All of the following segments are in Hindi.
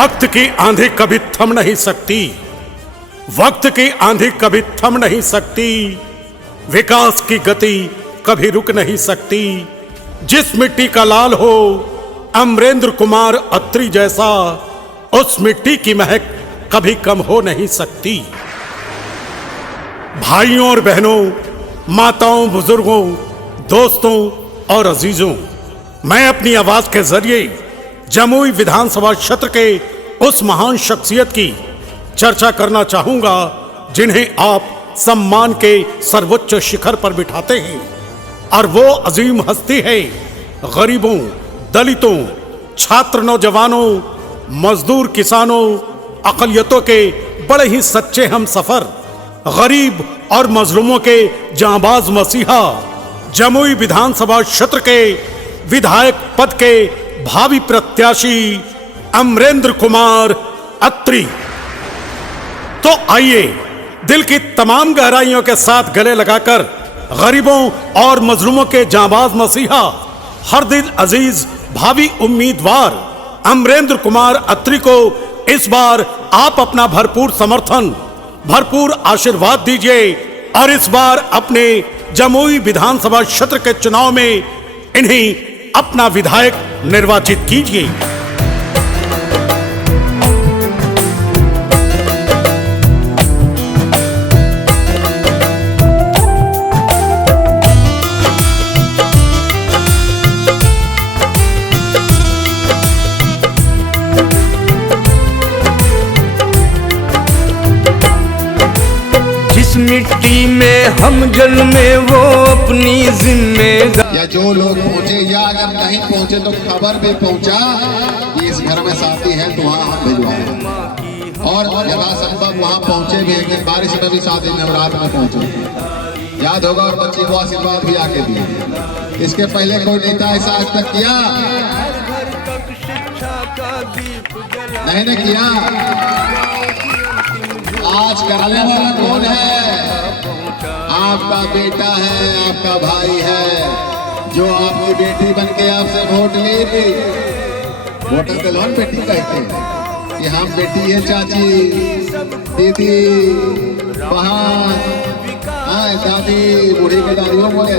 वक्त की आंधी कभी थम नहीं सकती, वक्त की आंधी कभी थम नहीं सकती, विकास की गति कभी रुक नहीं सकती। जिस मिट्टी का लाल हो अमरेंद्र कुमार अत्री जैसा, उस मिट्टी की महक कभी कम हो नहीं सकती। भाइयों और बहनों, माताओं, बुजुर्गों, दोस्तों और अजीजों, मैं अपनी आवाज के जरिए जमुई विधानसभा क्षेत्र के उस महान शख्सियत की चर्चा करना चाहूंगा जिन्हें आप सम्मान के सर्वोच्च शिखर पर बिठाते हैं। और वो अजीम हस्ती है गरीबों, दलितों, छात्र नौजवानों, मजदूर किसानों, अकलियतों के बड़े ही सच्चे हम सफर, गरीब और मजलूमों के जांबाज मसीहा, जमुई विधानसभा क्षेत्र के विधायक पद के भावी प्रत्याशी अमरेंद्र कुमार अत्री। तो आइए दिल की तमाम गहराइयों के साथ गले लगाकर गरीबों और मजलूमों के जांबाज मसीहा, हर दिल अजीज भावी उम्मीदवार अमरेंद्र कुमार अत्री को इस बार आप अपना भरपूर समर्थन, भरपूर आशीर्वाद दीजिए और इस बार अपने जमुई विधानसभा क्षेत्र के चुनाव में इन्हें अपना विधायक निर्वाचित कीजिए। मिट्टी में हम जन्मे वो अपनी जिम्मेदारी। या जो लोग पहुंचे या अगर नहीं पहुंचे तो खबर भी पहुंचा कि इस घर में साथी है तो वहाँ हम भिजवाएं। और यथासंभव वहाँ पहुंचे भी, एक दिन बारिश में भी साथी नवरात्र में पहुंचे, याद होगा। और बच्चे को आशीर्वाद भी आके दिए। इसके पहले कोई नेता ऐसा आज तक किया नहीं न किया। आज कराने वाला कौन है? आपका बेटा है, आपका भाई है, जो आपकी बेटी बनके आपसे वोट ली थी। वोटर के लोन बेटी कहते हैं कि हम बेटी है, चाची, दीदी, बहन, दादी, बूढ़ी के दादियों बोले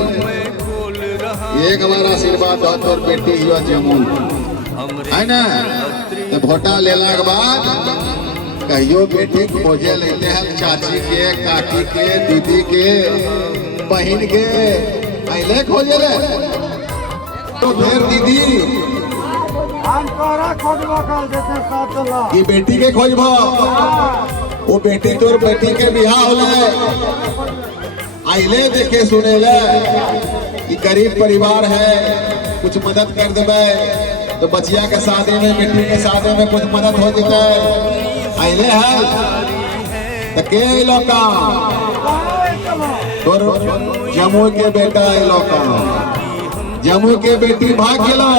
एक हमारा आशीर्वाद बहुत और बेटी हुआ जमुई है ना। तो वोटा लेने के बाद कहियो बेटी खोजे लेते हैं चाची के, काकी के, दीदी के, बहन के, पहले खोजे ले तो फिर दीदी की बेटी के खोजबो। वो बेटी तोर बेटी के बिहार होले आइले देखे सुने ले कि गरीब परिवार है, कुछ मदद कर देवे तो बचिया के शादी में, बेटी के शादी में कुछ मदद हो जाए। आइले है तो के लोका तोर जमुई के बेटा लोका, जमुई के बेटी भाग गेलो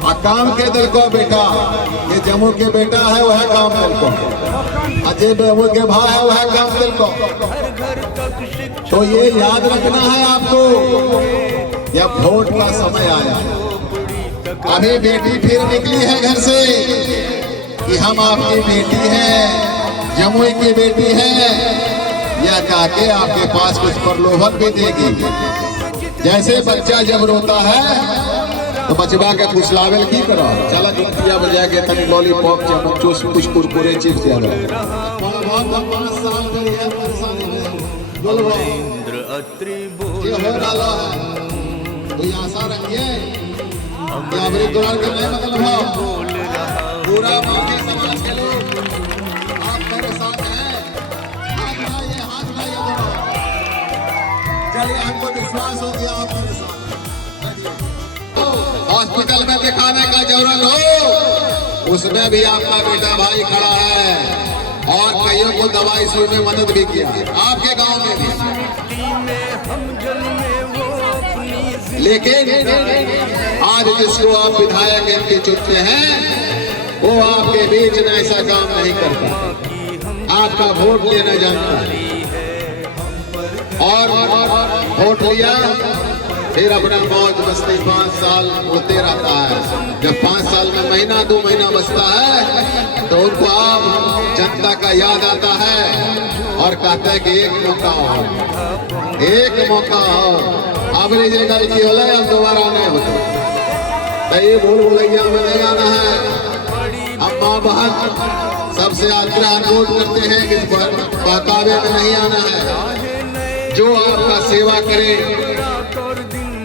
आ काम के दिल को बेटा, ये जमुई के बेटा है वह काम दिल को, अजय जमुई के भाई है वह काम दिल को। तो ये याद रखना है आपको, जब वोट का समय आया। अभी बेटी फिर निकली है घर से कि हम आपकी बेटी हैं, जमुई की बेटी है, या काके आपके पास कुछ प्रलोभन भी देगी। जैसे बच्चा जब रोता है तो बचवा के फुसलावेल की करो, चला जुतिया बजा के तनी लॉलीपॉप चूस कुछ कुरकुरे चिप्स ज्यादा। तो आशा रखिए पूरा माफी समाज के लोग आप मेरे साथ हैं। हाथ लाइए, हाथ लाइए। चलिए हमको विश्वास हो गया आप मेरे साथ। हॉस्पिटल में दिखाने का जरूरत हो उसमें भी आपका बेटा भाई खड़ा है और कईयों को दवाई सुई में मदद भी किया आपके गांव में भी। लेकिन आज जिसको आप विधायक एमपी चुनते हैं वो आपके बीच में ऐसा काम नहीं करता, आपका वोट लेना जानता है। और वोट लिया फिर अपना मौज मस्ती 5 साल होते रहता है। जब 5 साल में महीना 2 महीना बचता है तो उनको आप जनता का याद आता है और कहते हैं कि एक मौका और अब लीजिए गलती हो गई, अब दोबारा नहीं होती। तो ये भूल भुलैया में नहीं आना है। अब माँ बहन सबसे आग्रह अनुरोध करते हैं कि बहकावे में नहीं आना है। जो आपका सेवा करे,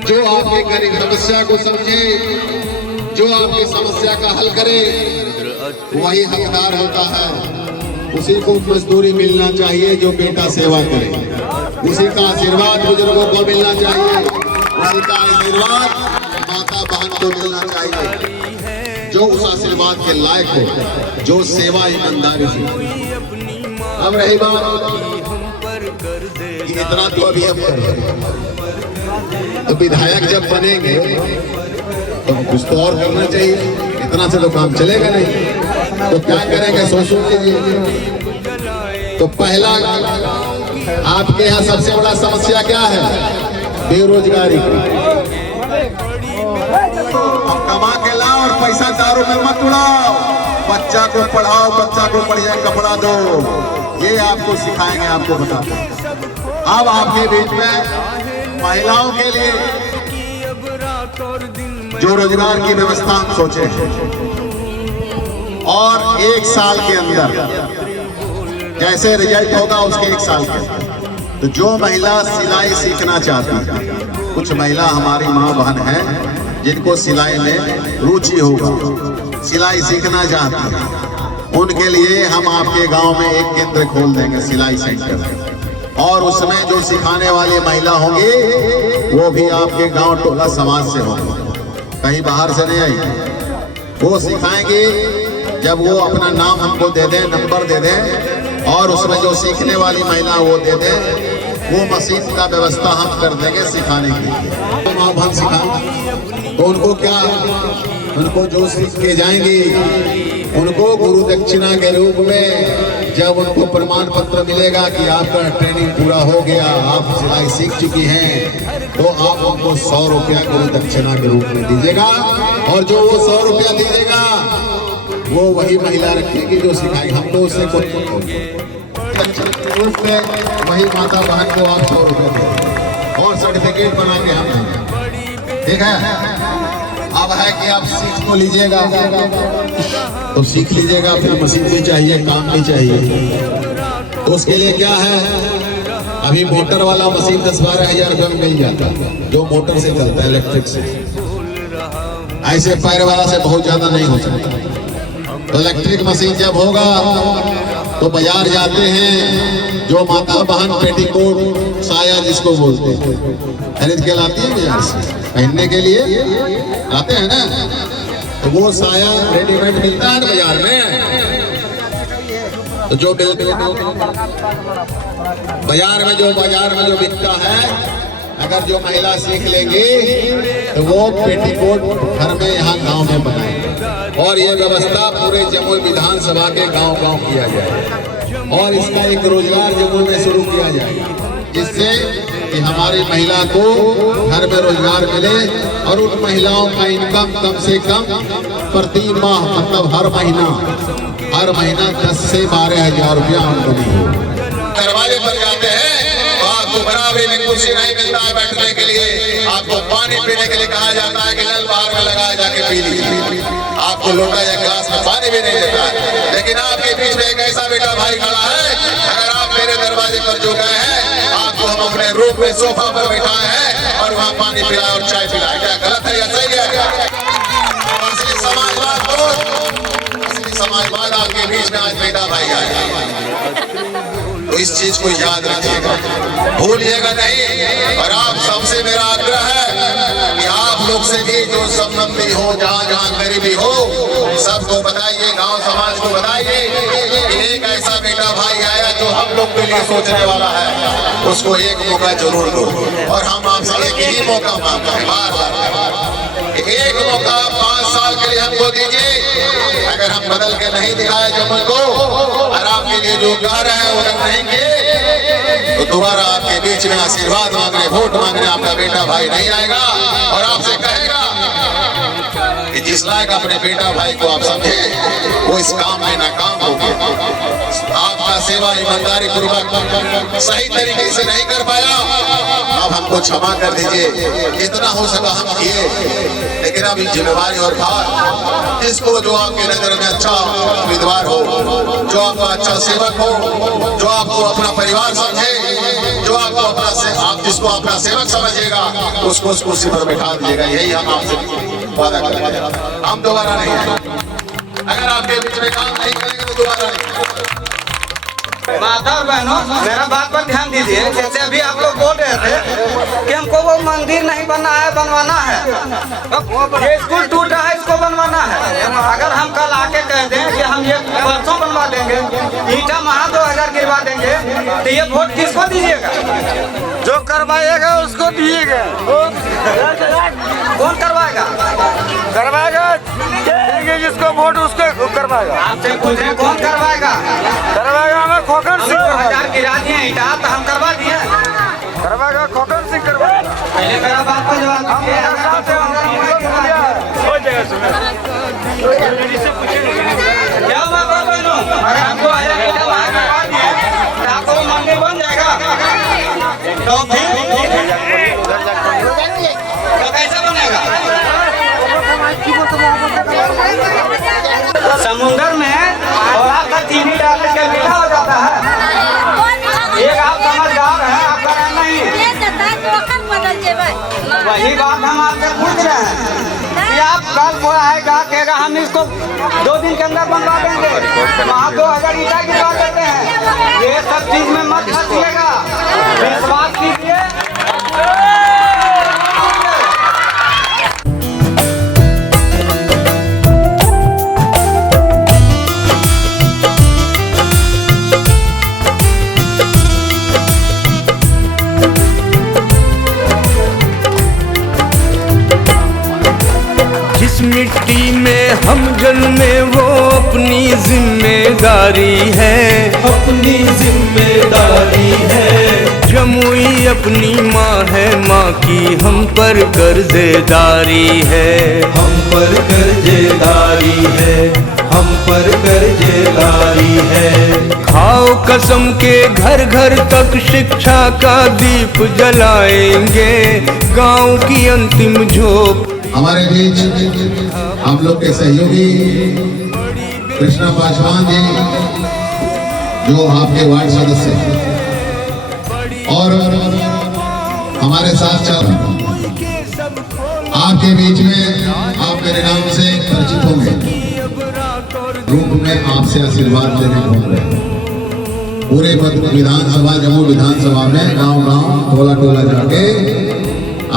जो आपकी गरीब समस्या को समझे, जो आपकी समस्या का हल करे, वही हकदार होता है। उसी को मजदूरी मिलना चाहिए जो बेटा सेवा करे। उसी का आशीर्वाद बुजुर्गों को मिलना चाहिए। उसी का आशीर्वाद माता बहन को मिलना चाहिए जो उस आशीर्वाद के लायक हो, जो सेवा ईमानदारी से। अब रही बात, इतना तो अभी हम कर रहे हैं। तो विधायक जब बनेंगे तो कुछ तो और करना चाहिए, इतना से तो काम चलेगा नहीं। तो क्या करेंगे सोचो कीजिए। तो पहला आपके यहाँ सबसे बड़ा समस्या क्या है? बेरोजगारी की। अब कमा के लाओ और पैसा दारू में मत उड़ाओ। बच्चा को पढ़ाओ, बच्चा को बढ़िया कपड़ा दो, ये आपको सिखाएंगे, आपको बताते हैं। अब आपके बीच में महिलाओं के लिए जो रोजगार की व्यवस्था हम सोचे और 1 साल के अंदर जैसे रिजल्ट होगा उसके 1 साल के अंदर, तो जो महिला सिलाई सीखना चाहती है, कुछ महिला हमारी माँ बहन हैं जिनको सिलाई में रुचि होगा, सिलाई सीखना चाहती है, उनके लिए हम आपके गांव में एक केंद्र खोल देंगे, सिलाई सेंटर। और उसमें जो सिखाने वाली महिला होंगी वो भी आपके गांव टोला समाज से होंगी, कहीं बाहर से नहीं आई। वो सिखाएंगे, जब वो अपना नाम हमको दे दें, नंबर दे दें और उसमें जो सीखने वाली महिला वो दे दें, वो मशीन का व्यवस्था हम कर देंगे सिखाने के लिए। तो माँ बहन सिखाएं तो उनको क्या, उनको जो सीख के जाएंगी उनको गुरु दक्षिणा के रूप में जब उनको प्रमाण पत्र मिलेगा कि आपका ट्रेनिंग पूरा हो गया, आप सिलाई सीख चुकी हैं, तो आप उनको 100 रुपया गुरु दक्षिणा के रूप में दीजिएगा। और जो वो 100 रुपया दीजिएगा वो वही महिला रखेगी जो सिखाएगी। हम तो उससे रूप में वही माता बहन को आप 100 रुपया देंगे और सर्टिफिकेट बना के हम, ठीक है। अब है कि आप सीख को लीजिएगा तो सीख लीजिएगा, फिर मशीन भी चाहिए, काम भी चाहिए। तो उसके लिए क्या है, अभी मोटर वाला मशीन 10-12 हजार रुपये में मिल जाता, जो मोटर से चलता है, इलेक्ट्रिक से। ऐसे पैर वाला से बहुत ज्यादा नहीं हो सकता। तो इलेक्ट्रिक मशीन जब होगा तो बाजार जाते हैं, जो माता बहन पेटीकोट साया जिसको बोलते हैं, खरीद के लाती है बाजार से पहनने के लिए आते हैं ना, तो वो साया रेडीमेड मिलता है बाजार में। तो जो बाजार में जो बिकता है, अगर जो महिला सीख लेंगी तो वो पेटीकोट घर में यहाँ गांव में बनाएंगे। और ये व्यवस्था पूरे जमुई विधानसभा के गांव-गांव किया जाए और इसका एक रोजगार जमुई में शुरू किया जाए, जिससे कि हमारी महिला को घर में रोजगार मिले और उन महिलाओं का इनकम कम से कम प्रति माह, मतलब हर महीना 10 से 12 हजार रुपया आमदनी हो। दरवाजे पर जाते हैं तो आपको बराबरी में कुर्सी नहीं मिलता है बैठने के लिए, आपको पानी पीने के लिए कहा जाता है कि नल बाहर में लगाया जाके पी लीजिए, आपको लोटा या गिलास में पानी भी नहीं देता है। लेकिन आपके बीच में एक ऐसा बेटा भाई खड़ा है, अगर आप मेरे दरवाजे पर जो गए हैं, आपको हम अपने रूम में सोफा पर बैठाए हैं और वहाँ पानी पिलाए और चाय पिलाए। क्या गलत है या सही है? असली समाजवाद आपके बीच में आज बेटा भाई आया। तो इस चीज को याद रखिएगा, भूलिएगा नहीं। और आप सबसे मेरा आग्रह है कि आप लोग से भी जो संबंधी हो, जहाँ जहाँ गरीबी हो, सबको बताइए, गांव समाज को बताइए कि एक ऐसा बेटा भाई आया जो हम लोग के लिए सोचने वाला है, उसको एक मौका जरूर दो। और हम आपसे एक ही मौका मांगते हैं, बार-बार एक मौका 5 साल के लिए हमको दीजिए। अगर हम बदल के नहीं दिखाए जमुई को और आपके लिए जो कार्य है वो नहीं किए, तो दोबारा आपके बीच में आशीर्वाद मांगने, वोट मांगने आपका बेटा भाई नहीं आएगा और आपसे कहेगा कि जिस लायक अपने बेटा भाई को आप समझे वो इस काम में नाकाम हो गया। आपका सेवा ईमानदारी पूर्वक सही तरीके से नहीं कर पाया, अब हमको क्षमा कर दीजिए। जितना हो सका हम किए, लेकिन अब जिम्मेवारी और भार, जिसको जो आपकी नजर में अच्छा उम्मीदवार हो, जो आपका अच्छा सेवक हो, जो आपको अपना परिवार समझे, जो आपको अपना आप जिसको अपना सेवक समझिएगा, उसको उस कुर्सी पर बैठा दीजिएगा। यही हम आपसे वादा करेंगे। हम दोबारा नहीं आएंगे। अगर आपके बीच में काम नहीं करेंगे तो दोबारा नहीं। माता और बहनों, मेरा बात पर ध्यान दीजिए। जैसे अभी आप लोग बोल रहे थे कि हमको वो मंदिर नहीं बनना है, बनवाना है, ये स्कूल टूटा है, इसको बनवाना है। अगर हम कल आके कह दें कि हम ये परसों बनवा देंगे, ईटा महा 2000 गिरवा देंगे, तो ये वोट किसको दीजिएगा? जो करवाएगा उसको दीजिएगा। कौन करवाएगा? करवाएगा जिसको वोट उसको करवाएगा। आपसे पूछ रहे कौन करवाएगा? करवाएगा हमें खोखन सिंह। 2000 गिरा दिए ईटा तो हम करवा दिए। करवाएगा खोखन सिंह करवाएगा। पहले मेरा बात पर जवाब दीजिए। क्या बात बहनों, अगर हमको 1000 ईटा वहाँ करवा दिए तो आपको मंदिर बन जाएगा, तो फिर तो कैसे बनेगा? समुंदर में और आपका चीनी डाल के मीठा हो जाता है। एक आप समझदार हैं, आपका कहना नहीं। वही बात हम आपसे पूछ रहे हैं कि आप कल को आएगा कहेगा हम इसको 2 दिन के अंदर बनवा देंगे, वहाँ 2000 ईटा गिरवा देते हैं। ये सब चीज में मत फंसिएगा, विश्वास कीजिए। मिट्टी में हम जन्मे वो अपनी जिम्मेदारी है, अपनी जिम्मेदारी है। जमुई अपनी माँ है, माँ की हम पर कर्जेदारी है, हम पर कर्जेदारी है, हम पर कर्जेदारी है। खाओ कसम के घर घर तक शिक्षा का दीप जलाएंगे, गांव की अंतिम झोंक। हमारे बीच हम लोग के सहयोगी कृष्णा पासवान जी, जो आपके वार्ड सदस्य और हमारे साथ चल आपके बीच में, आप मेरे नाम से परिचित होंगे, रूप में आपसे आशीर्वाद लेने घूम रहे हैं। पूरे विधानसभा, जम्मू विधानसभा में गांव गांव टोला टोला जाके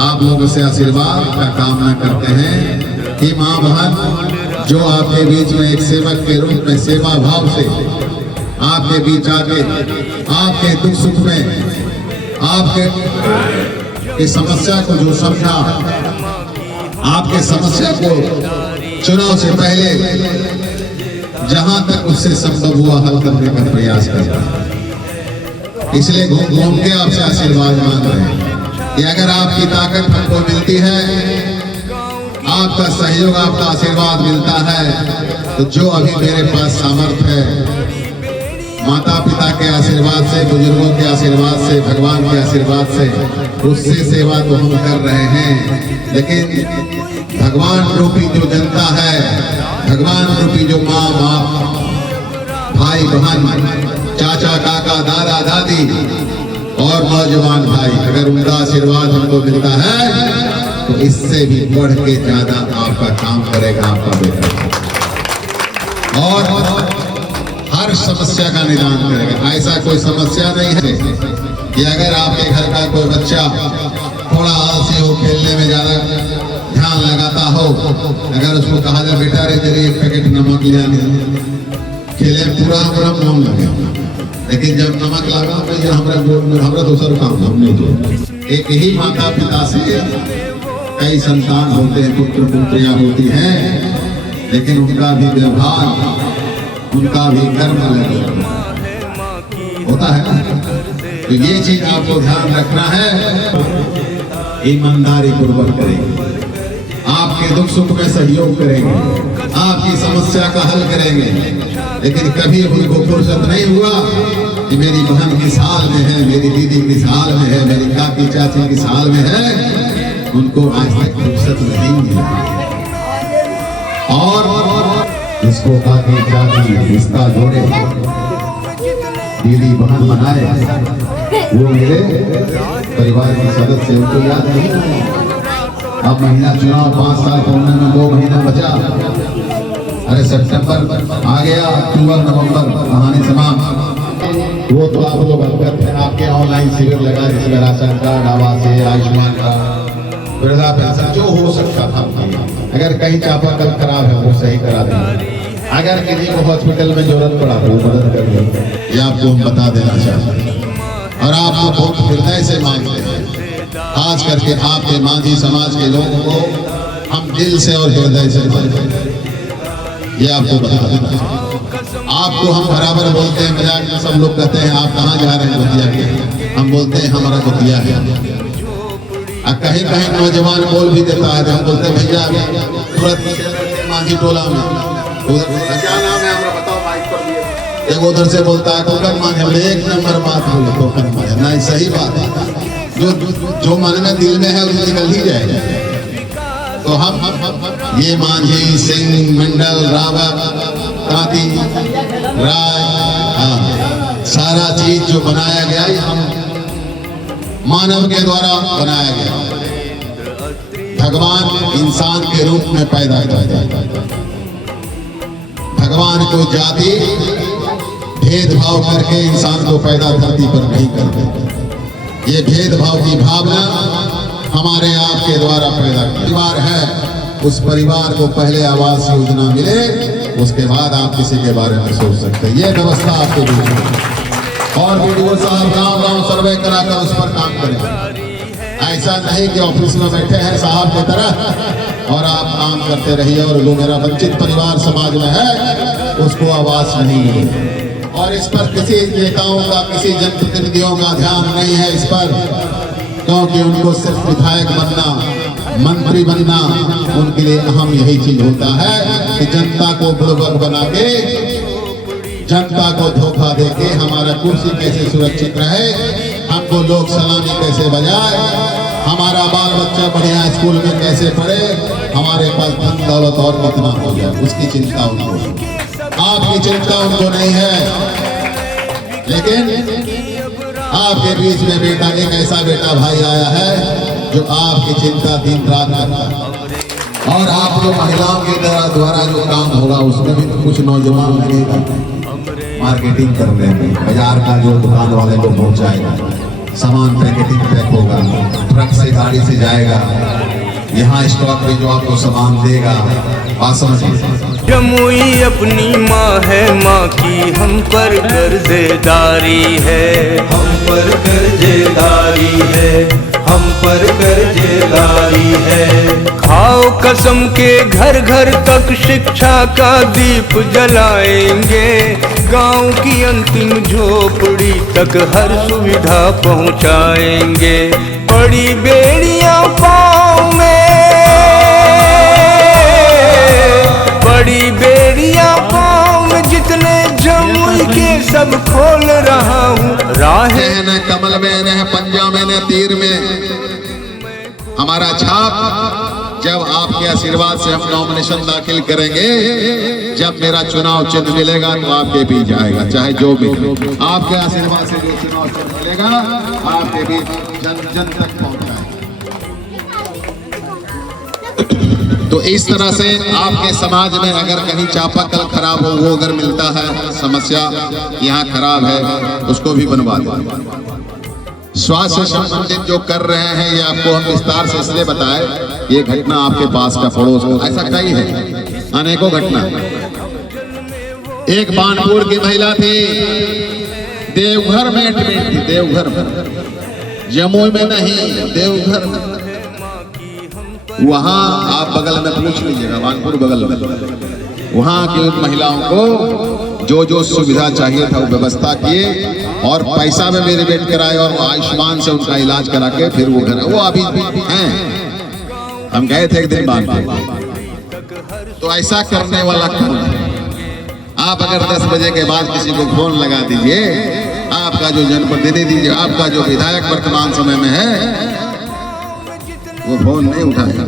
आप लोगों से आशीर्वाद का कामना करते हैं कि माँ बहन जो आपके बीच में एक सेवक के रूप में सेवा भाव से आपके बीच आके आपके दुख सुख में आपके समस्या को जो समझा, आपके समस्या को चुनाव से पहले जहां तक उससे संभव हुआ हल करने का प्रयास करता है। इसलिए घूम घूम के आपसे आशीर्वाद मांग रहे हैं कि अगर आपकी ताकत हमको मिलती है, आपका सहयोग, आपका आशीर्वाद मिलता है, तो जो अभी मेरे पास सामर्थ्य है, माता पिता के आशीर्वाद से, बुजुर्गों के आशीर्वाद से, भगवान के आशीर्वाद से, उससे सेवा तो हम कर रहे हैं। लेकिन भगवान रूपी जो जनता है, भगवान रूपी जो माँ बाप, भाई बहन, चाचा काका, दादा दादी और नौजवान भाई, अगर उनका आशीर्वाद हमको मिलता है तो इससे भी बढ़ के ज्यादा आपका काम करेगा आपका बेटा, और हर समस्या का निदान करेगा। ऐसा कोई समस्या नहीं है कि अगर आपके घर का कोई बच्चा थोड़ा आलसी हो, खेलने में ज्यादा ध्यान लगाता हो, अगर उसको कहा जाए बेटा रे तेरे एक पैकेट नमक ले आने, खेले पूरा मन लगे, लेकिन जब नमक लगा तो ये हमारा दूसरा काम हम नहीं किया। एक ही माता पिता से कई संतान होते हैं, पुत्र पुत्रियां होती हैं, लेकिन उनका भी व्यवहार, उनका भी कर्म अलग होता है ना। तो ये चीज आपको ध्यान रखना है, ईमानदारी पूर्वक करेंगे, आपके दुख सुख में सहयोग करेंगे, आपकी समस्या का हल करेंगे। लेकिन कभी उनको फुर्सत नहीं हुआ कि मेरी बहन किस हाल में है, मेरी दीदी किस हाल में है, मेरी काकी चाची किस हाल में है, उनको आज तक फुर्सत नहीं मिला। और जिसको काकी चाची रिश्ता जोड़े, दीदी बहन बनाए, वो मेरे परिवार के सदस्य, उनको याद नहीं आया। अब महीना चुनाव 5 साल होने में 2 महीना बचा। अरे सितंबर आ गया, अक्टूबर नवंबर कहानी समाप्त। वो तो आप लोग अवगत हैं, आपके ऑनलाइन शिविर लगा जिसमें राशन कार्ड, आवास, आयुष्मान कार्ड, वृद्धा पेंशन जो हो सकता था। अगर कहीं चापाकल खराब है वो सही करा देंगे, अगर किसी को हॉस्पिटल में जरूरत पड़ा तो वो मदद कर देंगे। ये आपको हम बता देना चाहते हैं और आपको बहुत हृदय से मांगते हैं, खास करके आपके मांझी समाज के लोगों को हम दिल से और हृदय से मांगते हैं। ये आपको बता देना चाहिए। आपको हम बराबर बोलते हैं, मजाक में सब लोग कहते हैं आप कहाँ जा रहे हैं गोतिया के, हम बोलते हैं हमारा गोतिया है। कहीं कहीं नौजवान बोल भी देता है, हम बोलते हैं भैया तुरंत मांझी टोला में क्या नाम है हमारा बताओ, माइक पर एक उधर से बोलता है टोकन मांझे, हमने 1 नंबर बात बोले टोकन मांझे। नहीं, सही बात है, जो मन में दिल में है वो निकल ही जाएगा। तो हम ये मांझी, सिंह, मंडल, रावत, तांती, राय, सारा चीज जो बनाया गया ये हम मानव के द्वारा बनाया गया। भगवान इंसान के रूप में पैदा किया है। भगवान को जाति भेदभाव करके इंसान को पैदा धरती पर नहीं करते। ये भेदभाव की भावना हमारे आपके द्वारा पैदा परिवार है, उस परिवार को पहले आवास योजना मिले, उसके बाद आप किसी के बारे में सोच सकते हैं। ये व्यवस्था आपके बीच में और वीडियो साहब गांव सर्वे कराकर उस पर काम करें। ऐसा नहीं कि ऑफिस में बैठे हैं साहब की तरह और आप काम करते रहिए और जो मेरा वंचित परिवार समाज में है उसको आवास नहीं मिले। और इस पर किसी नेताओं का, किसी जनप्रतिनिधियों का ध्यान नहीं है इस पर, क्योंकि उनको सिर्फ विधायक बनना, मंत्री बनना उनके लिए अहम यही चीज होता है कि जनता को बुड़बक बना के, जनता को धोखा देके हमारा कुर्सी कैसे सुरक्षित रहे, हमको लोग सलामी कैसे बजाए, हमारा बाल बच्चा बढ़िया स्कूल में कैसे पढ़े, हमारे पास धन दौलत और कितना हो जाए, उसकी चिंता उनको। आपकी चिंता उनको नहीं है, लेकिन आपके बीच में बेटा, एक ऐसा बेटा भाई आया है जो आपकी चिंता दिन रात करता है। और आप लोग महिलाओं के द्वारा जो काम होगा उसमें भी तो कुछ नौजवान लगेगा, मार्केटिंग कर रहे हैं, बाजार का जो दुकान वाले को पहुंचाएगा, सामान पैकेटिंग पैक होगा, ट्रक से गाड़ी से जाएगा, यहाँ स्टॉक में जो आपको सामान देगा। जमुई अपनी माँ है, माँ की हम पर कर्जेदारी है, हम पर कर्जेदारी है, हम पर कर्जेदारी है। खाओ कसम के घर घर तक शिक्षा का दीप जलाएंगे, गांव की अंतिम झोपड़ी तक हर सुविधा पहुंचाएंगे। बड़ी बेड़ियां पाँव में, बड़ी बेड़ियां पाँव में, जितने जमुई के सब खोल रहा हूँ राहें। न कमल में, न पंजा में, न तीर में हमारा छाप जब आपके आशीर्वाद से हम नॉमिनेशन दाखिल करेंगे, जब मेरा चुनाव चिन्ह मिलेगा तो आपके बीच आएगा, चाहे जो भी। आपके आशीर्वाद से जो चुनाव चिन्ह मिलेगा आपके बीच जन जन तक पहुंचाएगा। तो इस तरह से आपके समाज में अगर कहीं चापाकल खराब हो, वो अगर मिलता है, समस्या यहाँ खराब है, उसको भी बनवा दें। स्वास्थ्य संबंधित जो कर रहे हैं ये आपको हम विस्तार से इसलिए बताए, ये घटना आपके पास का पड़ोस में ऐसा कई है, अनेकों घटना। एक बानपुर की महिला थी, देवघर में एडमिट थी, देवघर में, जमुई में नहीं, देवघर में। वहां आप बगल में पूछ लीजिएगा, बानपुर बगल में, वहां की महिलाओं को जो जो सुविधा चाहिए था वो व्यवस्था किए और पैसा में मेरे बेट कराए और आयुष्मान से उनका इलाज करा के फिर वो घर वो अभी हैं। हम गए थे एक दिन बाद, तो ऐसा करने वाला कौन है? आप अगर 10 बजे के बाद किसी को फोन लगा दीजिए, आपका जो जनप्रतिनिधि, आपका जो विधायक वर्तमान समय में है, वो फोन नहीं उठाएगा।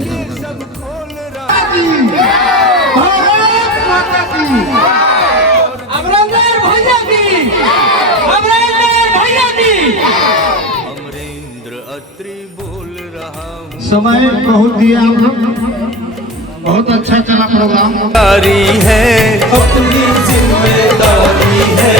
अमरेंद्र अत्री बोल रहा हूँ। समय बहुत दिया आप लोग, बहुत अच्छा चला प्रोग्राम। है अपनी जिम्मेदारी है,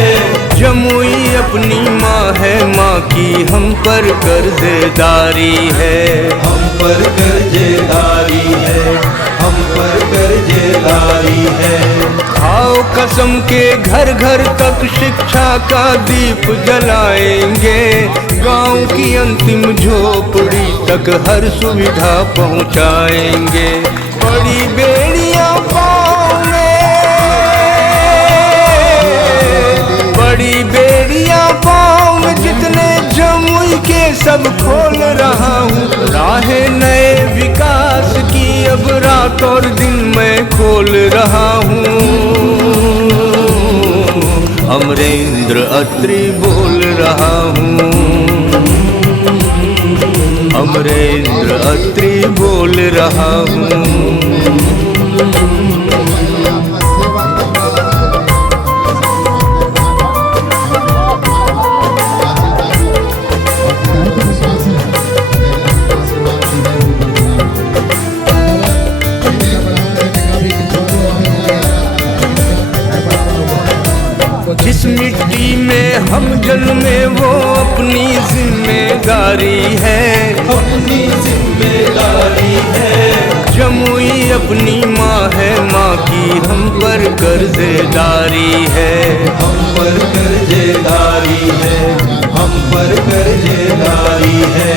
जमुई अपनी माँ है, माँ की हम पर कर्जदारी है, हम पर कर्जदारी है, हम पर कर्जदारी है। खाओ कसम के घर घर तक शिक्षा का दीप जलाएंगे, गांव की अंतिम झोपड़ी तक हर सुविधा पहुंचाएंगे। बड़ी बेड़ियां पाँव में, बड़ी बेड़ियां पाँव में, जितने जमुई के सब खोल रहा हूँ। राहें नए विकास की अब रात और दिन मैं खोल रहा हूँ। अमरेंद्र अत्री बोल रहा हूँ, अमरेंद्र अत्री बोल रहा हूँ। जिस मिट्टी में हम जन्मे वो अपनी जिम्मेदारी है, अपनी जिम्मेदारी है। जमुई अपनी माँ है, माँ की हम पर कर्जदारी है, हम पर कर्जदारी है, हम पर कर्जदारी है।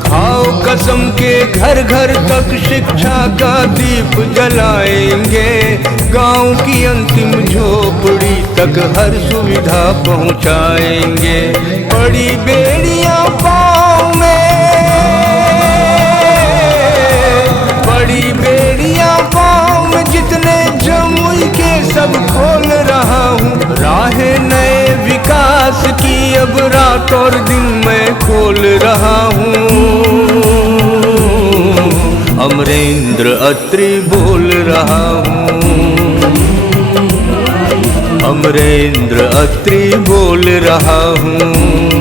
खाओ कसम के घर घर तक शिक्षा का दीप जलाएंगे, गांव की अंतिम झोपड़ी तक हर सुविधा पहुंचाएंगे। बड़ी बेड़ियां पाँव में, बड़ी बेड़ियां पाँव में, जितने जमुई के सब खोल रहा हूँ। राहें नए विकास की अब रात और दिन मैं खोल रहा हूँ। अमरेंद्र अत्री बोल रहा हूँ, अमरेंद्र अत्री बोल रहा हूँ।